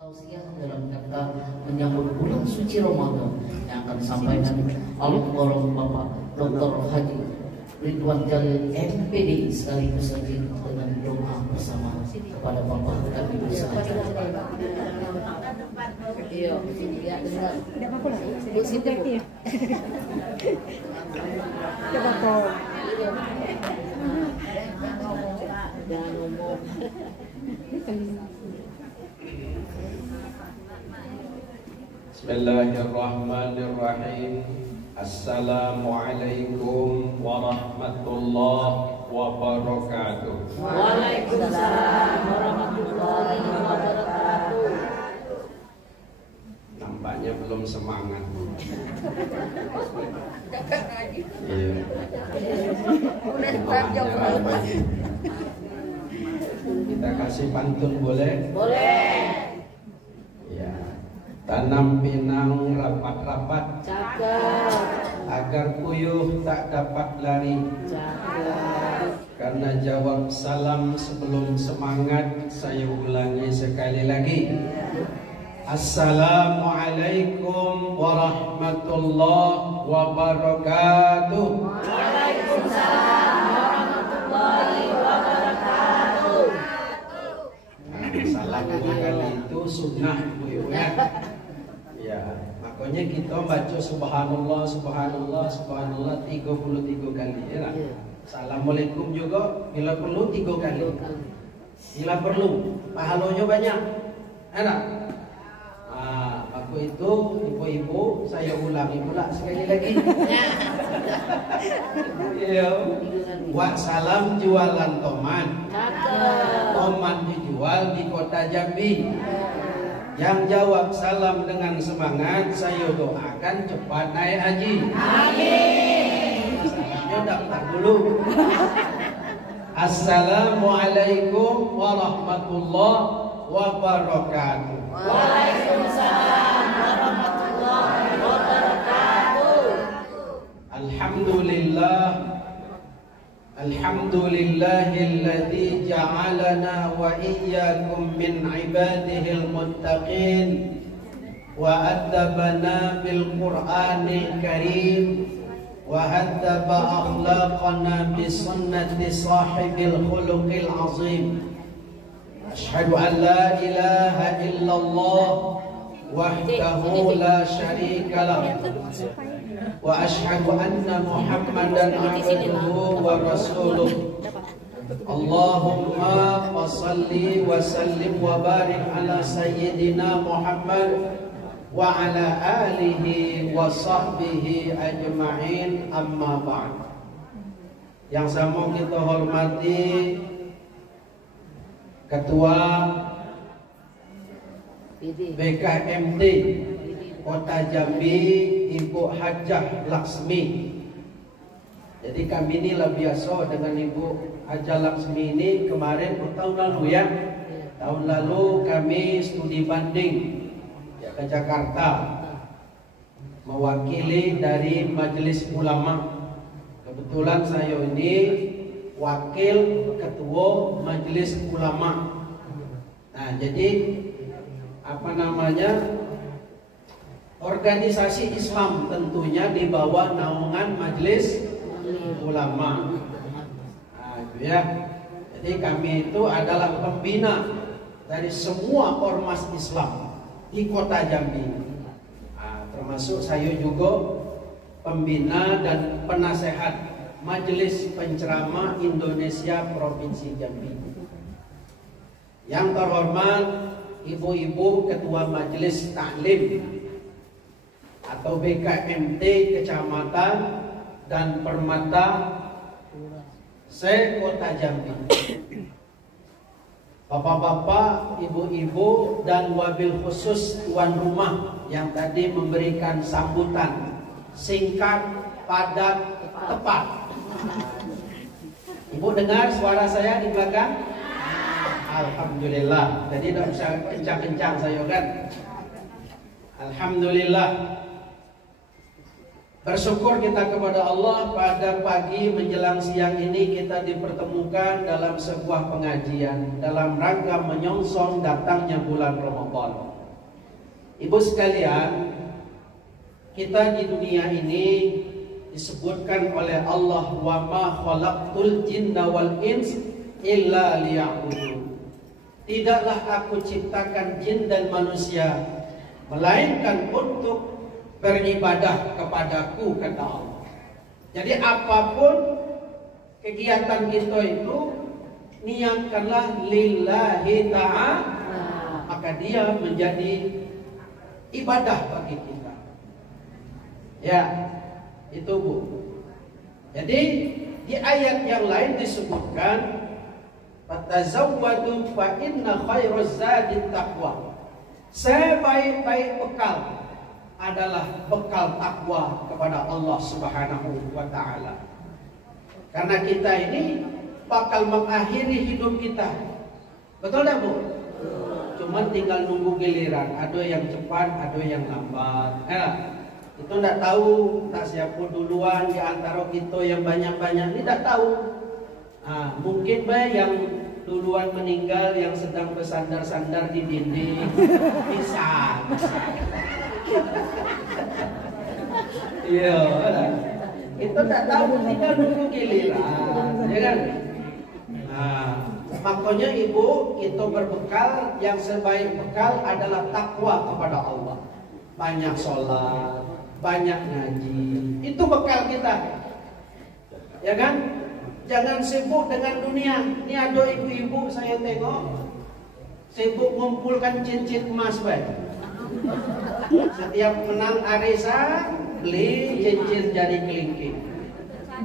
Tausiah dalam kata menyambut bulan suci Ramadan yang akan disampaikan oleh Bapak Dr. Haji Ridwan Jalil MPD, sekaligus lagi dengan doa bersama kepada Bapak dan Ibu sekalian. Iya, dengar. Tidak apa-apa lah. Bu Siti ya. Coba kau. Jangan ngomong. Bismillahirrahmanirrahim. Assalamualaikum warahmatullahi wabarakatuh. Waalaikumsalam warahmatullahi wabarakatuh. Nampaknya belum semangat. Iya. Kita kasih pantun boleh? Boleh. Ya. Tanam pinang rapat-rapat, Cakep. agar puyuh tak dapat lari. Cakep. Karena jawab salam sebelum semangat, saya ulangi sekali lagi. Assalamualaikum warahmatullahi wabarakatuh. Waalaikumsalam warahmatullahi wabarakatuh. Salam 2 kali itu sunnah, Bu Ibu ya. Ya, makanya kita baca subhanallah, subhanallah, subhanallah 33 kali ya. Assalamualaikum juga bila perlu 3 kali. Bila perlu, pahalanya banyak. Enak. Aku itu ibu-ibu, saya ulangi pula sekali lagi. Wak salam jualan tomat. Tomat dijual di kota Jambi. Yang jawab salam dengan semangat, saya doakan cepat naik haji. Amin. Salamnya daftar dulu. Assalamualaikum warahmatullahi wabarakatuh. Waalaikumsalam warahmatullahi wabarakatuh. Alhamdulillah. Alhamdulillahilladzi ja'alana wa iyyakum min ibadihil muttaqin wa addabana bil Qur'anil Karim wa haddaba akhlaqana bi sunnati sahibil khuluqil azim. Asyhadu an la ilaha illallah wahdahu la syarika lah wa asyhadu anna Muhammadan abduhu wa rasuluh. Allahumma shalli wa sallim wa barik ala sayyidina Muhammad wa ala alihi wa sahbihi ajma'in, amma ba'd. Yang sama kita hormati Ketua BKMT Kota Jambi, Ibu Hajah Laksmi. Jadi kami ini lah biasa dengan Ibu Hajah Laksmi ini kemarin tahun lalu ya. Tahun lalu kami studi banding ya ke Jakarta, mewakili dari Majelis Ulama. Kebetulan saya ini wakil ketua Majelis Ulama. Nah, jadi apa namanya, organisasi Islam tentunya di bawah naungan Majelis Ulama. Nah, itu ya. Jadi kami itu adalah pembina dari semua ormas Islam di Kota Jambi. Nah, termasuk saya juga pembina dan penasehat Majelis Penceramah Indonesia Provinsi Jambi. Yang terhormat ibu-ibu ketua Majelis Taklim atau BKMT Kecamatan dan Permata se-Kota Jambi. Bapak-bapak, ibu-ibu dan wabil khusus tuan rumah yang tadi memberikan sambutan singkat, padat, tepat. Ibu dengar suara saya di belakang? Alhamdulillah. Jadi tidak bisa kencang-kencang saya kan. Alhamdulillah. Bersyukur kita kepada Allah pada pagi menjelang siang ini kita dipertemukan dalam sebuah pengajian dalam rangka menyongsong datangnya bulan Ramadan. Ibu sekalian, kita di dunia ini disebutkan oleh Allah, wa ma khalaqtul jinna wal ins illa liya'budun. Tidaklah aku ciptakan jin dan manusia melainkan untuk beribadah kepadaku, kata Allah. Jadi apapun kegiatan kita itu niatkanlah lillahi ta'ala, maka dia menjadi ibadah bagi kita. Ya, itu Bu. Jadi di ayat yang lain disebutkan fatazawwadu fa inna khairaz zadi taqwa. Sebaik-baik bekal adalah bekal takwa kepada Allah Subhanahu wa taala. Karena kita ini bakal mengakhiri hidup kita. Betul tak Bu? Cuma tinggal nunggu giliran, ada yang cepat, ada yang lambat. Itu tidak tahu, tak siapa duluan di antara kita yang banyak-banyak ini tidak tahu. Mungkin yang duluan meninggal yang sedang bersandar-sandar di dinding bisa. Iya, itu tak tahu, tinggal nunggu giliran, ya kan? Makanya ibu, kita berbekal yang sebaik bekal adalah takwa kepada Allah. Banyak sholat, banyak ngaji, itu bekal kita, ya kan? Jangan sibuk dengan dunia. Ini ada ibu-ibu saya tengok sibuk mengumpulkan cincin emas baik. Setiap menang arisan beli cincin jari kelingking,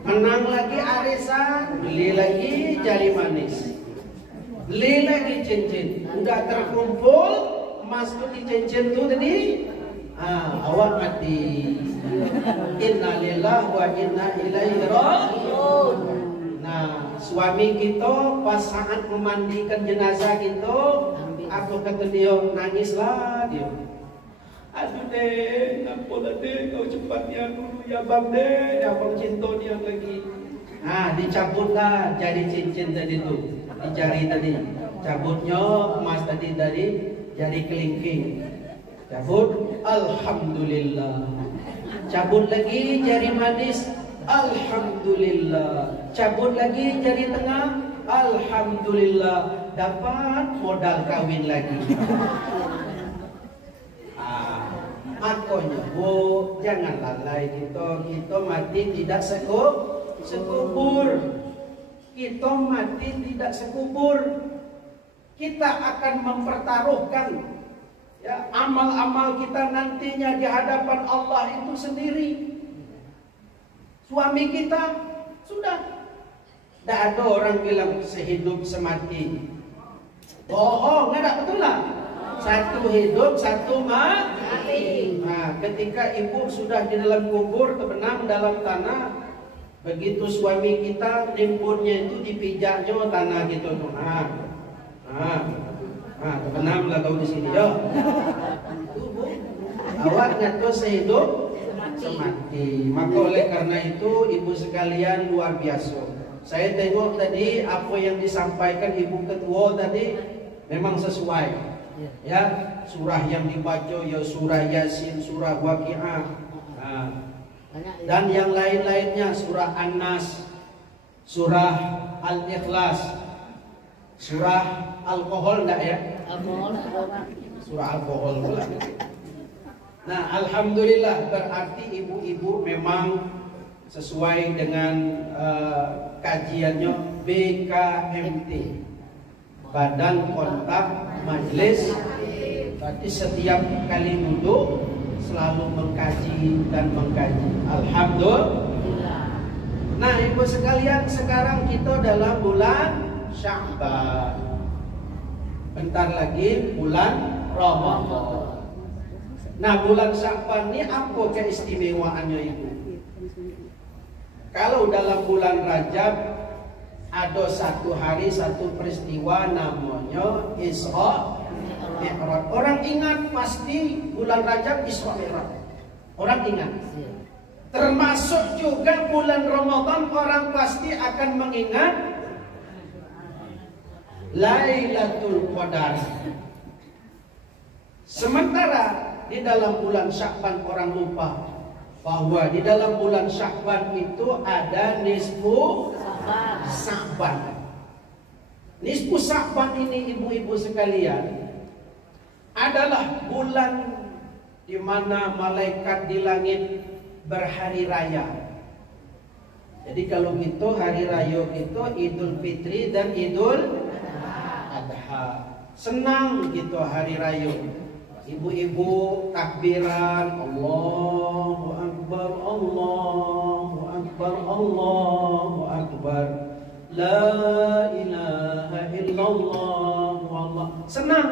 menang lagi arisan beli lagi jari manis, beli lagi cincin. Udah terkumpul emas tuh di cincin tuh tadi, awak mati. Innalillahi wa inna ilaihi raji'un. Nah, suami kita pas saat memandikan jenazah kita, aku kata dia, nangislah dia. Aduh deh, ngapalah deh, kau cepatnya dulu ya bang deh, abang cinta dia lagi. Dicabutlah jari cincin tadi tuh, di jari tadi. Cabutnya emas tadi dari jari kelingking. Cabut, alhamdulillah. Cabut lagi jari manis, alhamdulillah. Cabut lagi jari tengah, alhamdulillah. Dapat modal kawin lagi. Makanya Bu, jangan lalai kita mati tidak sekubur. Kita mati tidak sekubur. Kita akan mempertaruhkan ya amal-amal kita nantinya di hadapan Allah itu sendiri. Suami kita sudah tidak ada orang bilang sehidup semati. Bohong, enggak betul lah. Satu hidup, satu mati. Ketika ibu sudah di dalam kubur, terbenam dalam tanah, begitu suami kita nimbunnya itu dipijaknya tanah gitu. Terbenamlah kau di sini, yo. Awak ngatur sehidup semati. Maka oleh karena itu ibu sekalian luar biasa. Saya tengok tadi apa yang disampaikan ibu ketua tadi memang sesuai. Ya, surah yang dibaca ya surah Yasin, surah Waqiah, dan yang lain-lainnya, surah An-Nas, surah Al-Ikhlas, surah alkohol enggak ya? Surah alkohol pula. Nah, alhamdulillah berarti ibu-ibu memang sesuai dengan kajiannya BKMT, Badan Kontak Majelis. Berarti setiap kali duduk selalu mengkaji dan mengkaji. Alhamdulillah. Nah, ibu sekalian, sekarang kita dalam bulan Sya'ban. Bentar lagi bulan Ramadan. Nah, bulan Sya'ban ini apa keistimewaannya ibu? Kalau dalam bulan Rajab ada satu hari, satu peristiwa namanya Isra Mi'raj. Orang ingat pasti bulan Rajab Isra Mi'raj. Orang ingat. Termasuk juga bulan Ramadan orang pasti akan mengingat Lailatul Qadar. Sementara di dalam bulan Sya'ban orang lupa bahwa di dalam bulan Sya'ban itu ada nisfu Sya'ban. Nisfu Sya'ban ini ibu-ibu sekalian adalah bulan di mana malaikat di langit berhari raya. Jadi kalau gitu hari raya itu Idul Fitri dan Idul Adha. Senang gitu hari raya. Ibu-ibu takbiran Allahu Akbar, Allahu Akbar, Allahu Akbar, La ilaha illallah, Allah. Senang.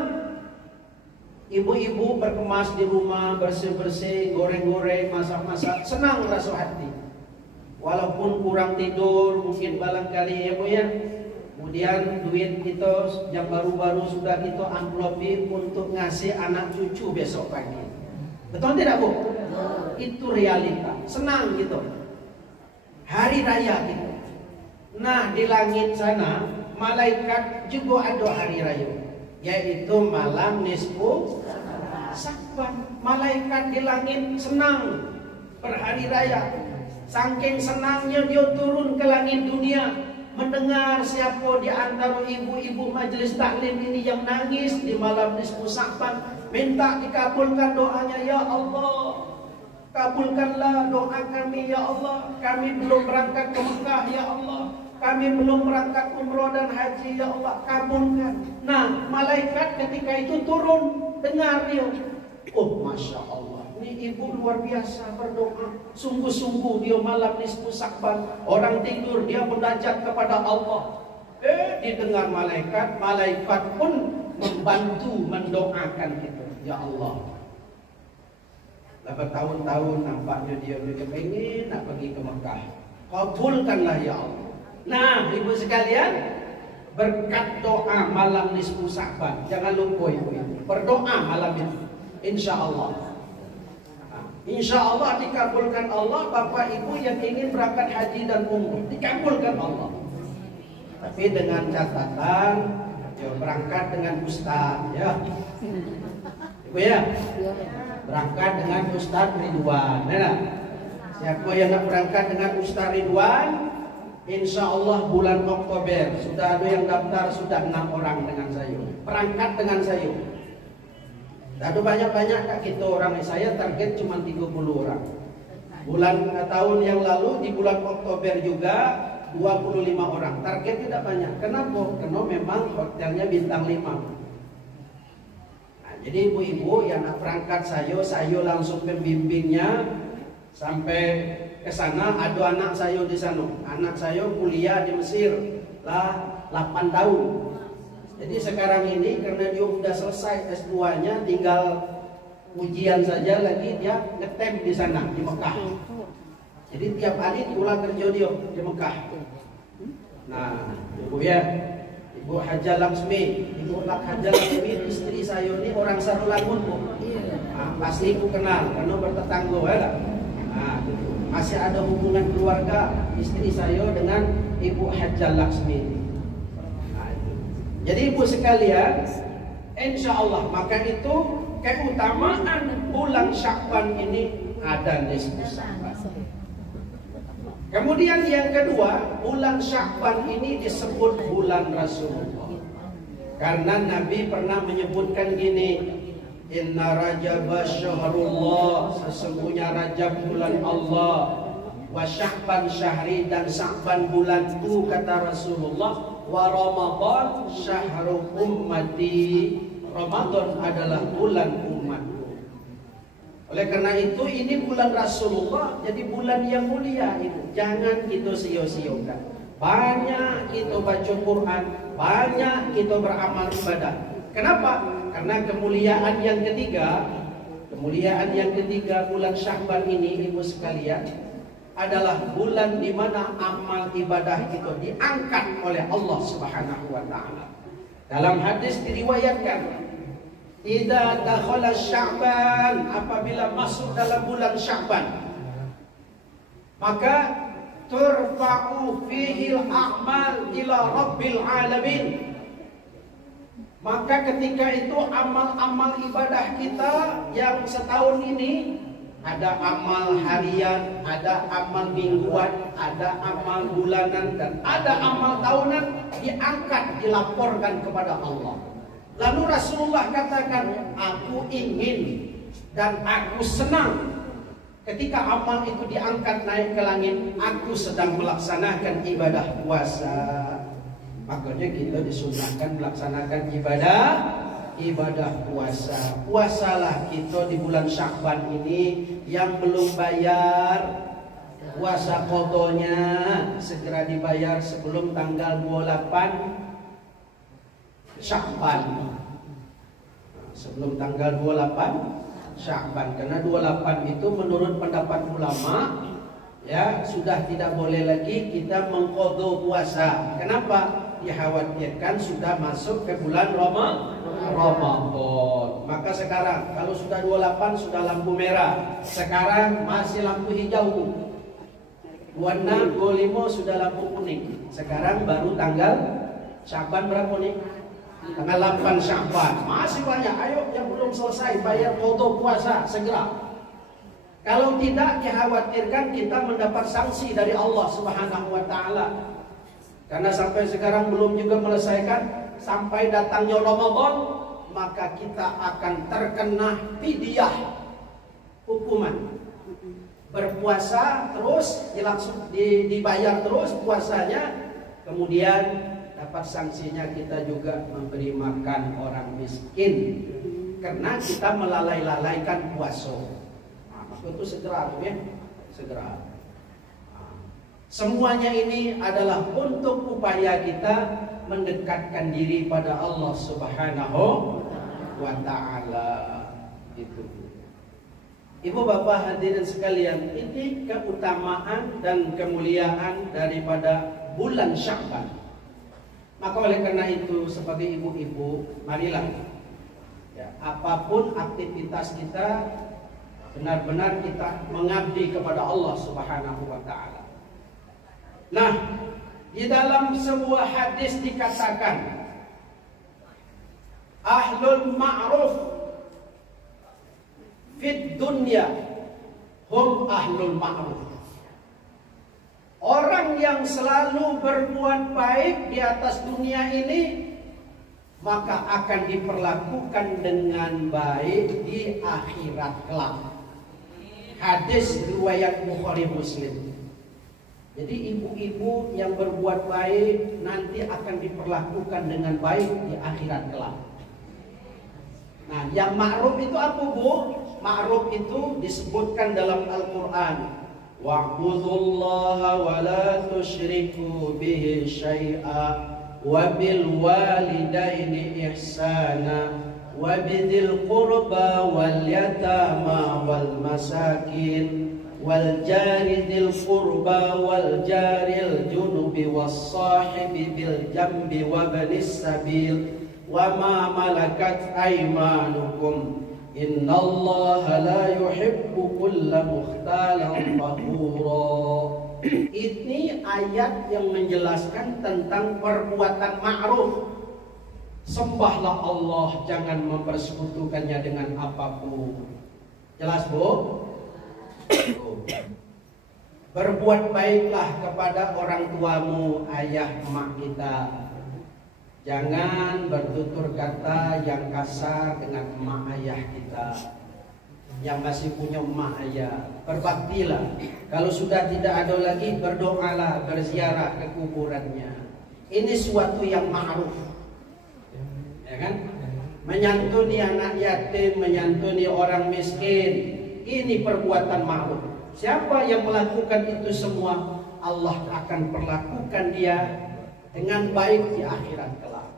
Ibu-ibu berkemas di rumah, bersih-bersih, goreng-goreng, masak-masak, senang rasa hati. Walaupun kurang tidur, mungkin barangkali ya Bu ya. Kemudian duit itu yang baru-baru sudah itu amplopi untuk ngasih anak cucu besok pagi. Betul tidak Bu? Itu realita. Senang gitu. Hari raya gitu. Nah di langit sana malaikat juga ada hari raya, yaitu malam nisfu Sya'ban. Malaikat di langit senang berhari raya. Saking senangnya dia turun ke langit dunia, mendengar siapa di antara ibu-ibu majelis taklim ini yang nangis di malam nisfu Sya'ban, minta dikabulkan doanya. Ya Allah, kabulkanlah doa kami ya Allah. Kami belum berangkat ke Mekah ya Allah. Kami belum berangkat umroh dan haji ya Allah, kabulkan. Nah malaikat ketika itu turun, dengar dia. Oh Masya Allah, ini ibu luar biasa berdoa. Sungguh-sungguh dia malam nisfu Sya'ban, orang tidur dia munajat kepada Allah. Didengar malaikat, malaikat pun membantu mendoakan gitu. Ya Allah, lah bertahun-tahun nampaknya dia pengen nak pergi ke Mekah. Kabulkanlah ya Allah. Nah ibu sekalian, berkat doa malam nisfu Sya'ban, jangan lupa ibu-ibu berdoa malam itu. Insya Allah, insya Allah dikabulkan Allah. Bapak ibu yang ingin berangkat haji dan umroh, dikabulkan Allah. Tapi dengan catatan, ya, berangkat dengan ustaz ya ibu ya. Berangkat dengan Ustaz Ridwan ya. Siapa yang nak berangkat dengan Ustaz Ridwan, insya Allah bulan Oktober sudah ada yang daftar, sudah 6 orang dengan saya. Berangkat dengan saya. Ada banyak-banyak kak kita orang. Saya target cuma 30 orang. Tahun yang lalu di bulan Oktober juga 25 orang. Target tidak banyak. Kenapa? Karena memang hotelnya bintang 5. Nah, jadi ibu-ibu yang nak berangkat saya langsung pembimbingnya sampai ke sana. Ada anak saya di sana. Anak saya kuliah di Mesir lah 8 tahun. Jadi sekarang ini karena dia sudah selesai S2-nya, tinggal ujian saja lagi, dia ngetem di sana di Mekah. Jadi tiap hari pulang kerja dia di Mekah. Nah, ibu ya, Ibu Haja Laksmi, Ibu Haja Laksmi istri saya ini orang Sarulangun Bu. Nah, pasti ibu kenal karena bertetangga ya. Nah, masih ada hubungan keluarga istri saya dengan Ibu Haja Laksmi. Jadi ibu sekalian, insya Allah maka itu keutamaan bulan Sya'ban ini ada nisfu Sya'ban. Kemudian yang kedua, bulan Sya'ban ini disebut bulan Rasulullah. Karena Nabi pernah menyebutkan gini, Inna Rajab syahrullah, sesungguhnya Rajab bulan Allah, wa Sya'ban syahri, dan Sya'ban bulanku, kata Rasulullah. Wa Ramadan syahrul ummati, Ramadan adalah bulan umatku. Oleh karena itu ini bulan Rasulullah, jadi bulan yang mulia itu. Jangan kita sia-siakan. Banyak kita baca Quran, banyak kita beramal ibadah. Kenapa? Karena kemuliaan yang ketiga bulan Sya'ban ini ibu sekalian adalah bulan di mana amal ibadah itu diangkat oleh Allah Subhanahu wa taala. Dalam hadis diriwayatkan, idza dakhala Sya'ban, apabila masuk dalam bulan Sya'ban, Maka turfa'u fihil a'mal ila rabbil alamin. Maka ketika itu amal-amal ibadah kita yang setahun ini, ada amal harian, ada amal mingguan, ada amal bulanan, dan ada amal tahunan, diangkat, dilaporkan kepada Allah. Lalu Rasulullah katakan, aku ingin dan aku senang ketika amal itu diangkat naik ke langit, aku sedang melaksanakan ibadah puasa. Makanya kita disunahkan melaksanakan ibadah puasa. Puasalah kita di bulan Sya'ban ini. Yang belum bayar puasa qadanya segera dibayar sebelum tanggal 28 Sya'ban. Sebelum tanggal 28 Sya'ban, karena 28 itu menurut pendapat ulama ya sudah tidak boleh lagi kita mengqadha puasa. Kenapa? Dikhawatirkan sudah masuk ke bulan Ramadan. Maka sekarang kalau sudah 28 sudah lampu merah, sekarang masih lampu hijau. 26, 25 sudah lampu kuning. Sekarang baru tanggal Sya'ban berapa nih? Tanggal 8 Sya'ban. Masih banyak. Ayo yang belum selesai bayar qadha puasa segera. Kalau tidak, dikhawatirkan kita mendapat sanksi dari Allah Subhanahu wa taala. Karena sampai sekarang belum juga menyelesaikan, sampai datangnya Ramadan, maka kita akan terkena fidyah, hukuman. Berpuasa terus, dibayar terus puasanya, kemudian dapat sanksinya kita juga memberi makan orang miskin. Karena kita melalaikan puasa. Nah, maka itu segera, ya, segera. Semuanya ini adalah untuk upaya kita mendekatkan diri pada Allah Subhanahu wa taala. Itu. Ibu bapak hadirin sekalian, ini keutamaan dan kemuliaan daripada bulan Sya'ban. Maka oleh karena itu sebagai ibu-ibu, marilah ya, apapun aktivitas kita, benar-benar kita mengabdi kepada Allah Subhanahu wa taala. Nah, di dalam sebuah hadis dikatakan, ahlul ma'ruf fid dunya hum ahlul ma'ruf. Orang yang selalu berbuat baik di atas dunia ini, maka akan diperlakukan dengan baik di akhirat kelak. Hadis riwayat Bukhari Muslim. Jadi ibu-ibu yang berbuat baik nanti akan diperlakukan dengan baik di akhirat kelak. Nah, yang ma'ruf itu apa, Bu? Ma'ruf itu disebutkan dalam Al-Quran. Wa'budullaha wa la tusyriku bihi syai'a wa bil walidaini ihsana wa bidil qurba wal yatama wal masakin wal jari dil qurba wal jaril junubi was sahibi bil jambi wa banis sabil wa ma malakat aymanukum innallaha la yuhibbu kulla mukhtalan fakhura. Ini ayat yang menjelaskan tentang perbuatan ma'ruf. Sembahlah Allah, jangan mempersekutukannya dengan apapun. Jelas, Bu? Berbuat baiklah kepada orang tuamu, ayah emak kita. Jangan bertutur kata yang kasar dengan emak ayah kita yang masih punya emak ayah. Berbaktilah. Kalau sudah tidak ada lagi, berdoalah, berziarah ke kuburannya. Ini suatu yang ma'ruf, ya kan? Menyantuni anak yatim, menyantuni orang miskin, ini perbuatan ma'ruf. Siapa yang melakukan itu semua, Allah akan perlakukan dia dengan baik di akhirat kelak.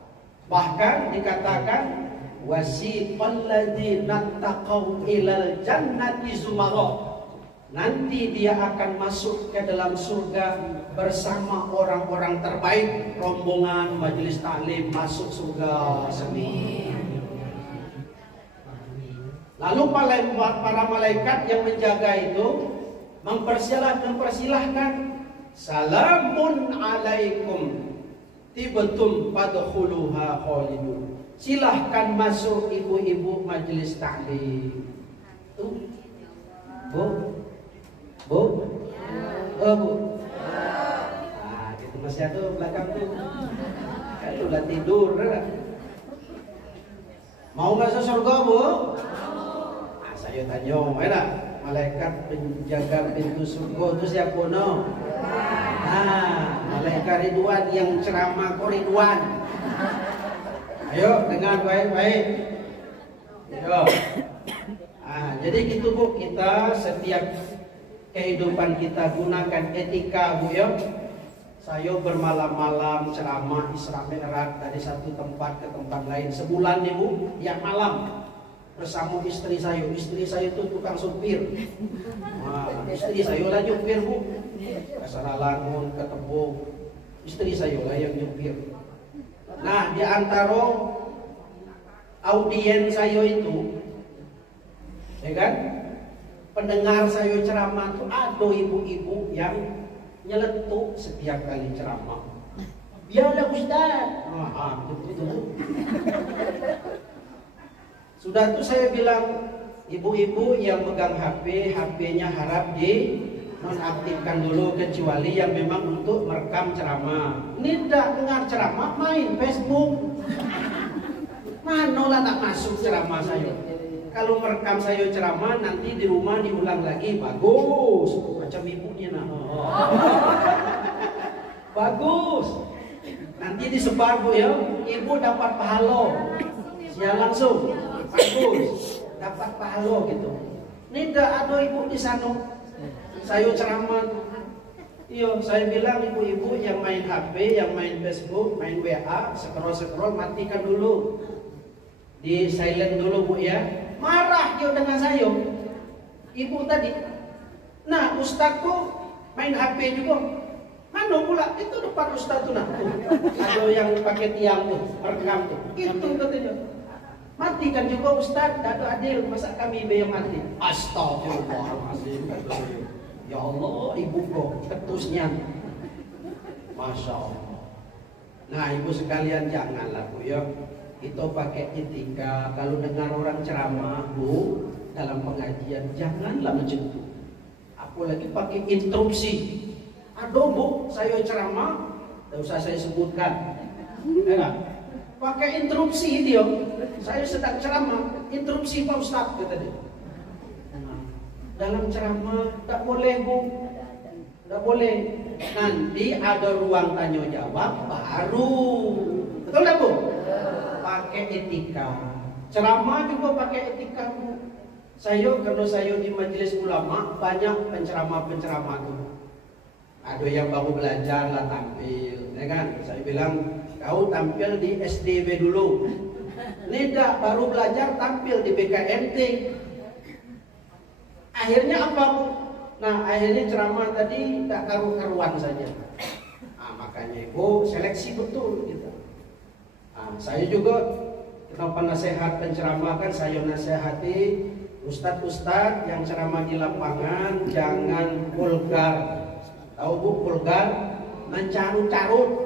Bahkan dikatakan wasiqal ladzina taqaw ilal jannati zumara. Nanti dia akan masuk ke dalam surga bersama orang-orang terbaik, rombongan majelis taklim masuk surga. Amin. Lalu para malaikat yang menjaga itu mempersilahkan. Salamun alaikum tibtum fadkhuluha khalidun. Silahkan masuk ibu-ibu majelis taklim. Tuh. Bu. Bu. Bu. Ah, gitu masih ada belakang tuh. Kalau udah tidur. Mau masuk surga, Bu? Ah, saya tanya, mana? Malaikat penjaga pintu surga itu siapa no? Nah, malaikat Ridwan yang ceramah Ridwan. Ayo dengar baik-baik. Ayo. Jadi gitu Bu, kita setiap kehidupan kita gunakan etika Bu ya. Saya bermalam-malam ceramah Isra Mi'raj dari satu tempat ke tempat lain sebulan nih Bu, tiap malam. Bersama istri saya itu tukang supir. Nah, istri saya lah nyupir Bu. Ke Saralangun, ke Tebong, istri saya lah yang nyupir. Nah, di antara audiens saya itu, ya kan, pendengar saya ceramah itu ada ibu-ibu yang nyeletuk setiap kali ceramah. Biarlah Ustaz. Betul. Sudah tuh saya bilang, ibu-ibu yang megang HP-nya harap di nonaktifkan dulu kecuali yang memang untuk merekam ceramah. Ini tidak dengar ceramah, main Facebook. Manolah tak masuk ceramah saya. Kalau merekam saya ceramah nanti di rumah diulang lagi, bagus. Macam ibunya nah. Bagus. Nanti disebar Bu ya, ibu dapat pahala. Siap langsung. Bagus, dapat pahala gitu. Ini tidak ada ibu di sana. Saya ceramah. Iya, saya bilang ibu-ibu yang main HP, yang main Facebook, main WA, scroll matikan dulu. Di silent dulu Bu ya. Marah dia dengan saya. Ibu tadi. Nah, ustazku main HP juga. Mana pula? Itu depan ustaz tuh nah. Ada yang pakai tiang tuh, rekam tuh. Itu katanya. Matikan juga Ustaz, tidak ada adil, masa kami yang mati? Astagfirullahaladzim. Ya Allah, ibu kok ketusnya. Masya Allah. Nah ibu sekalian janganlah Bu ya, kita pakai etika. Kalau dengar orang ceramah Bu dalam pengajian, janganlah macam itu. Apalagi pakai interupsi. Aduh Bu, saya ceramah, tidak usah saya sebutkan. Ya, pakai interupsi dia. Saya sedang ceramah, interupsi Pak Ustaz kata dia. Dalam ceramah tak boleh Bu, tak boleh. Nanti ada ruang tanya jawab baru. Betul tak Bu? Pakai etika. Ceramah juga pakai etika Bu. Kalau saya di majelis ulama banyak penceramah tuh. Ada yang baru belajar lah tampil, ya kan? Saya bilang kau tampil di SDB dulu. Tidak, baru belajar tampil di BKMT. Akhirnya apa Bu? Nah akhirnya ceramah tadi tak karu-karuan saja. Nah, makanya Ibu seleksi betul gitu. Nah, saya juga kenapa nasihat penceramah kan saya nasihati ustadz-ustadz yang ceramah di lapangan jangan vulgar. Tahu Bu vulgar? Mencarut-carut.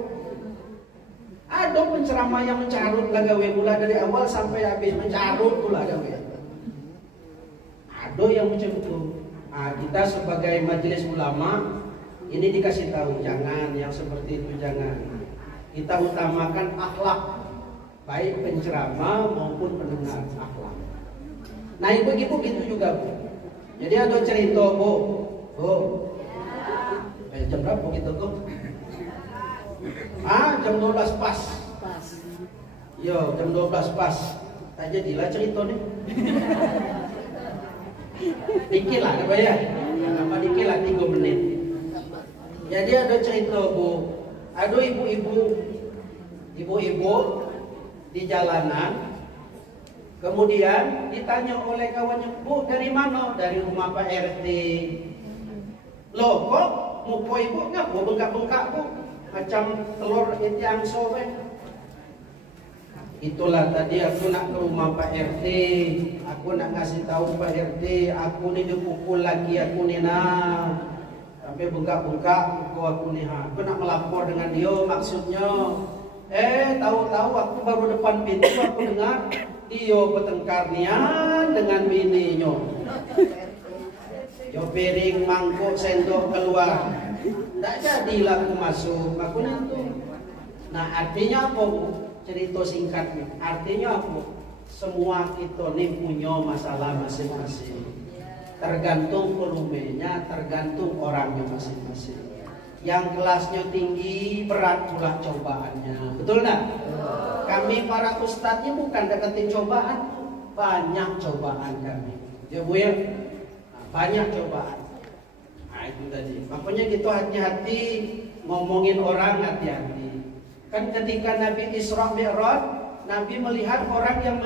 Ada penceramah yang mencarut lah gawe mula dari awal sampai habis mencarut pula gawe. Ada yang macam itu. Nah, kita sebagai majelis ulama ini dikasih tahu jangan yang seperti itu jangan. Kita utamakan akhlak baik penceramah maupun pendengar akhlak. Nah ibu-ibu gitu juga Bu. Jadi ada cerita Bu. Jam berapa kita tuh? Jam 12 pas. Yo, jam 12 pas. Tak jadilah cerita nih. Dikit lah apa ya? Apa dikit lah 3 menit. Jadi ada cerita Bu. Ada ibu-ibu di jalanan. Kemudian ditanya oleh kawannya, Bu dari mana? Dari rumah Pak RT. Loh kok muka ibu ngapa bengkak-bengkak Bu? Macam telur yang sore. Itulah tadi aku nak ke rumah Pak RT, aku nak ngasih tahu Pak RT, aku ni dipukul lagi aku ni nah. Sampai buka-buka buku aku ni ha. Aku nak melapor dengan dia maksudnya. Tahu-tahu aku baru depan pintu aku dengar dia bertengkar nian dengan bininya. Yo piring, mangkuk, sendok keluar. Tak jadilah aku masuk. Aku nanti. Nah artinya apa? Cerita singkatnya, artinya apa? Semua kita ni punya masalah masing-masing. Tergantung volumenya, tergantung orangnya masing-masing. Yang kelasnya tinggi, berat pula cobaannya. Betul tak? Kami para ustadznya bukan deketin cobaan, banyak cobaan kami. Ya Bu ya, banyak cobaan. Nah itu tadi. Makanya kita hati-hati ngomongin orang, hati-hati. Kan ketika Nabi Isra Mi'raj, Nabi melihat orang yang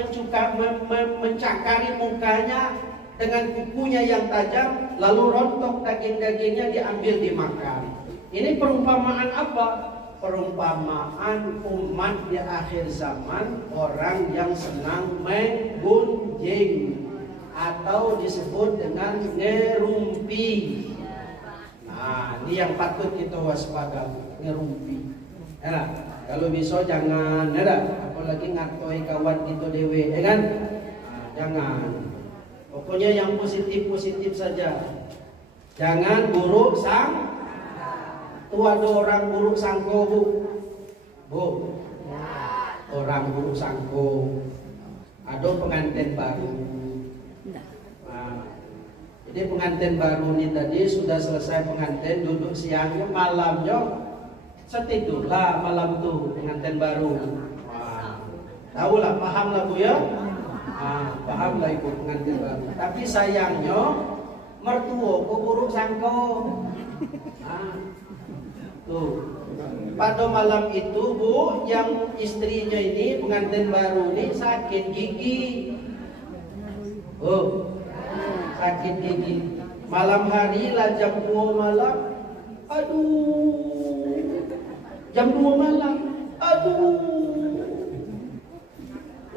mencakari mukanya dengan kukunya yang tajam, lalu rontok daging-dagingnya diambil dimakan. Ini perumpamaan apa? Perumpamaan umat di akhir zaman, orang yang senang menggunjing atau disebut dengan ngerumpi. Nah, ini yang patut kita waspada, ngerumpi. Ya, kalau bisa jangan, ya, apalagi ngatoi kawan kita dewe, ya kan? Nah, jangan. Pokoknya yang positif-positif saja. Jangan buruk sang. Tuh ada orang buruk sangko, Bu. Bu. Orang buruk sangko. Ada pengantin baru. Nah, jadi pengantin baru ini tadi sudah selesai pengantin, duduk siangnya, malamnya setidurlah malam tuh pengantin baru. Wah, tahulah, pahamlah Bu ya. Pahamlah ibu pengantin baru. Tapi sayangnya mertua kok buruk sangko. Tuh. Pada malam itu Bu, yang istrinya ini pengantin baru ini sakit gigi. Oh, sakit gigi. Malam hari lah jam 2 malam. Aduh. Jam 2 malam. Aduh.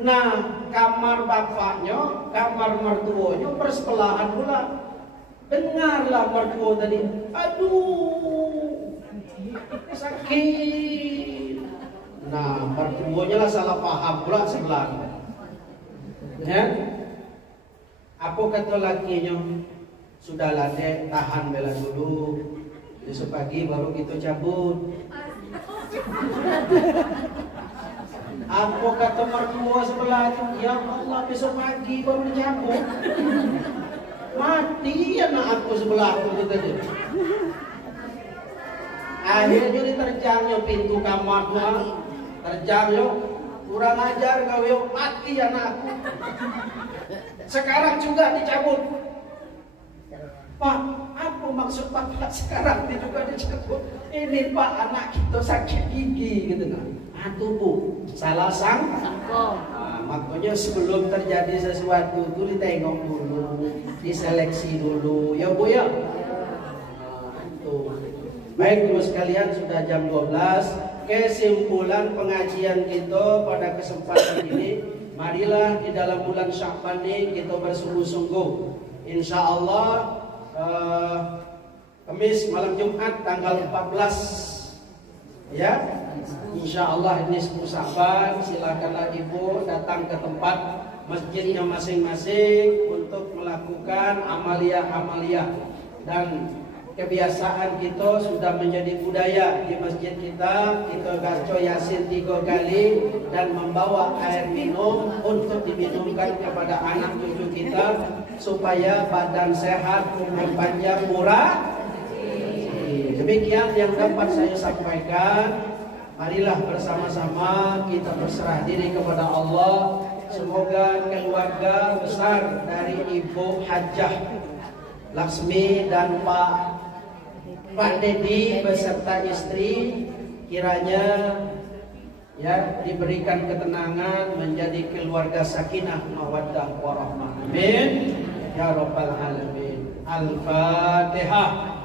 Nah, kamar bapaknya, kamar mertuanya bersebelahan pula. Dengarlah mertua tadi. Aduh. Sakit. Nah, mertuanya lah salah paham pula sebelah. Ya. Apa kata lakinya? Sudahlah dek, tahan bela dulu. Besok pagi baru kita cabut. Apa kata mertua sebelah itu? Ya Allah, besok pagi baru dicabut. Mati anak aku sebelah itu tadi. Akhirnya diterjangnya pintu kamarnya, terjangnya, kurang ajar kau yo, mati anakku. Sekarang juga dicabut. Pak, apa maksud Pak sekarang juga dicabut? Ini Pak, anak kita sakit gigi gitu kan. Itu Bu, salah sangko. Makanya sebelum terjadi sesuatu itu ditengok dulu, diseleksi dulu, ya Bu ya. Baik Ibu sekalian, sudah jam 12. Kesimpulan pengajian kita pada kesempatan ini, marilah di dalam bulan Sya'ban ini kita bersungguh-sungguh. Insya Allah Kamis malam Jumat tanggal 14, ya. Insya Allah ini 10 Sya'ban. Silakanlah Ibu datang ke tempat masjidnya masing-masing untuk melakukan amaliyah-amaliyah. Dan kebiasaan kita sudah menjadi budaya di masjid kita baca Yasin 3 kali dan membawa air minum untuk diminumkan kepada anak cucu kita supaya badan sehat, umur panjang, murah. Demikian yang dapat saya sampaikan. Marilah bersama-sama kita berserah diri kepada Allah. Semoga keluarga besar dari Ibu Hajah Laksmi dan Pak Dedi beserta istri kiranya ya diberikan ketenangan, menjadi keluarga sakinah mawaddah warahmah. Amin ya rabbal alamin. Al-Fatihah.